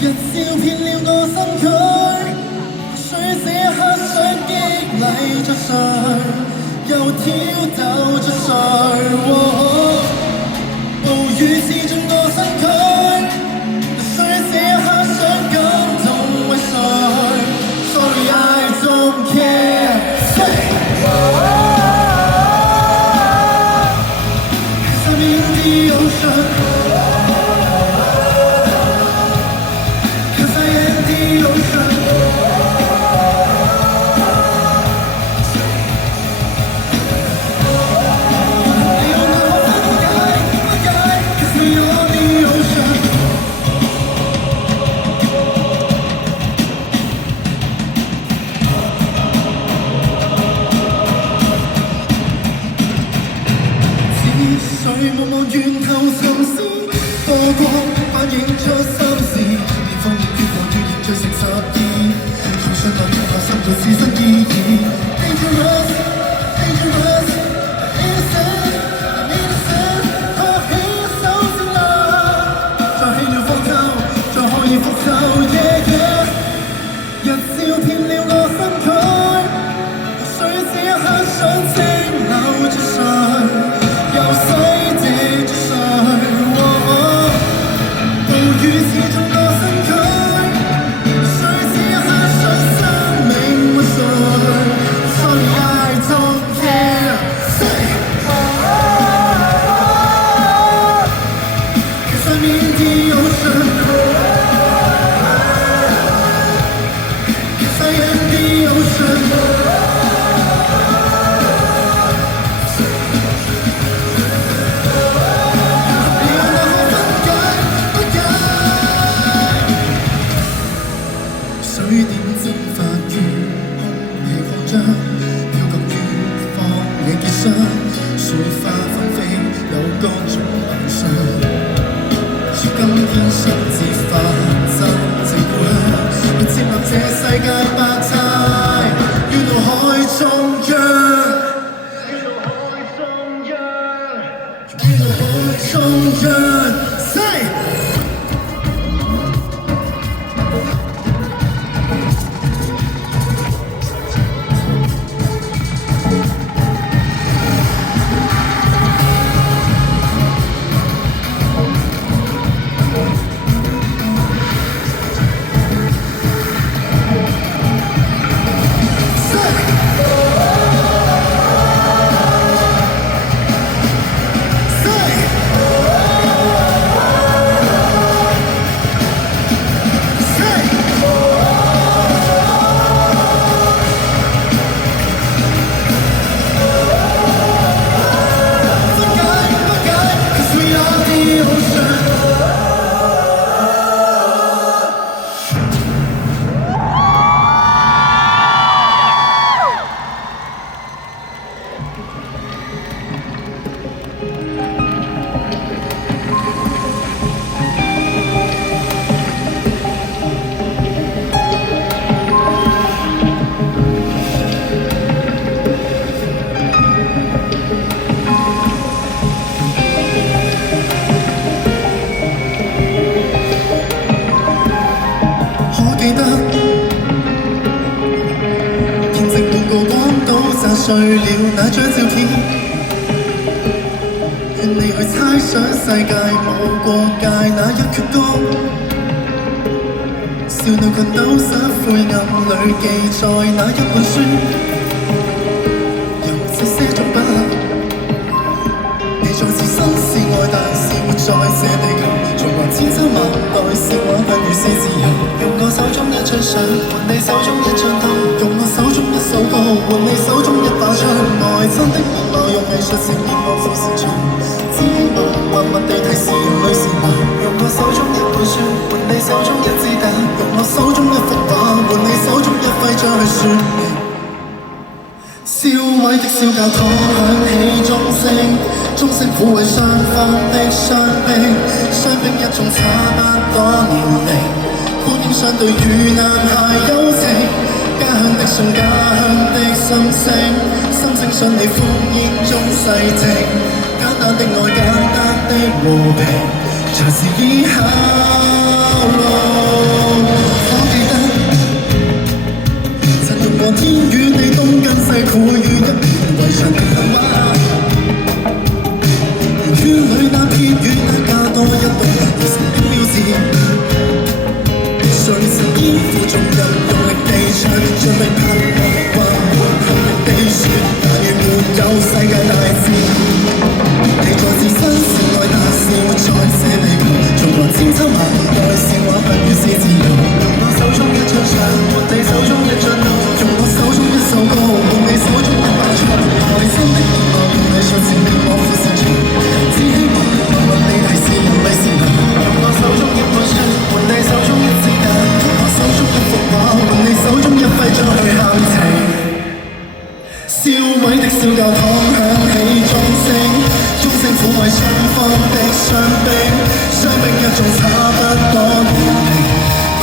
日照遍了我身軀，或許這刻想激勵着誰，又挑逗着誰。暴雨刺中我身軀，或許這刻想感動為誰 ？Sorry I don't care。Cause I'm in the ocean。水茫茫源頭沉思，波光反映出心事。連風亦越來越凝聚成十二，從信內越來滲入自身意義。Dangerous, dangerous, innocent, innocent， 托起一手善良，再起了方舟，再可以復仇。Yeah, yeah， 日照遍了我身軀，或許這一刻想蒸餾着誰。又洗滌着誰？暴雨刺中我身軀，誰此一刻想生命為誰 ？Sorry I don't care。Cause I'm in the ocean。Cause I am the ocean。水點蒸發於空氣擴張，飄及遠方野結霜，雪花紛飛有各種幻想。如今天甚至化真正故鄉，不接納這世界百態，於腦海中央，於腦海中央，於腦海中央。碎了那張照片，勸你去猜想世界冇過界那一闕歌，少女裙兜失灰暗裏記載那一本書，有這些種不合，你在是生是愛，但是活在這地球，循環千秋萬代，笑話不如是自由。用我手中一張相，換你手中一張燈，用我手中一首歌，換你手中一把槍。愛真的面貌用藝術呈現我富士場，只希望默默地提示人類善良。用我手中一本書，換你手中一支彈，用我手中一幅畫，換你手中一徽章去說明。燒毀的小教堂響起鐘聲，鐘聲撫慰雙方的傷兵，傷兵一眾差不多年齡，孤影相對與男孩友情，家鄉的信，家鄉的心聲，心聲信你烽煙中細靜，簡單的愛，簡單的和平，隨時以考慮。肩負重任，用力地唱，像被拍落或活用力地說，但願沒有世界大戰。你在自身是愛，但是活在這地球，縱橫千秋萬代，笑話不如是自由。用我手中一張相，換你手中一張圖，用我手中一首歌，換你手中一把槍。內心的熱愛，用你說前面我負責場，只希望問問你提示人類善良。用我手中一本書，換你手中一支彈，用我手中一幅畫，換你手中一揮將去喊停。燒毀的小教堂響起鐘聲，鐘聲撫慰雙方的傷兵，傷兵一眾差不多年齡，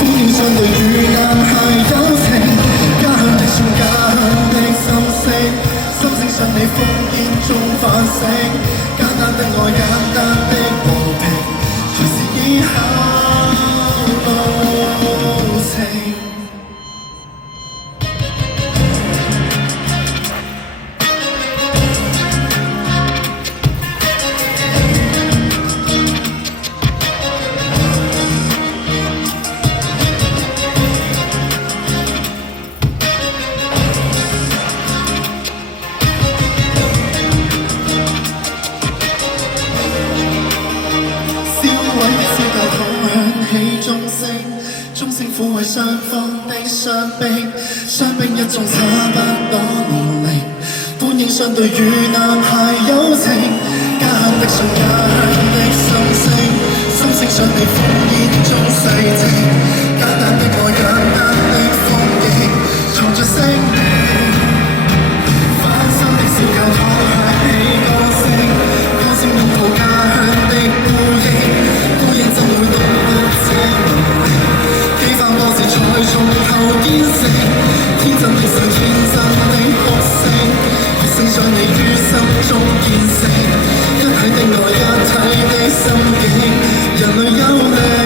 歡迎相對與男孩友情，家鄉的信，家鄉的心聲，心聲想你烽煙中反省，簡單的愛，簡單的和平，才是以後路程。鐘聲撫慰雙方的傷兵，傷兵一眾差不多年齡，歡迎相對與男孩友情，家鄉的信，家鄉的心聲，心聲想你烽煙中細靜，簡單的愛，簡單的風景，藏着生命，翻新的小教堂響起歌聲，歌聲擁抱家鄉的孤影，孤影怎會懂得這能力？多是才從頭建成，天真的想，天真的哭聲，熱聲想你於心中建成，一體的愛，一體的心境，人類有力。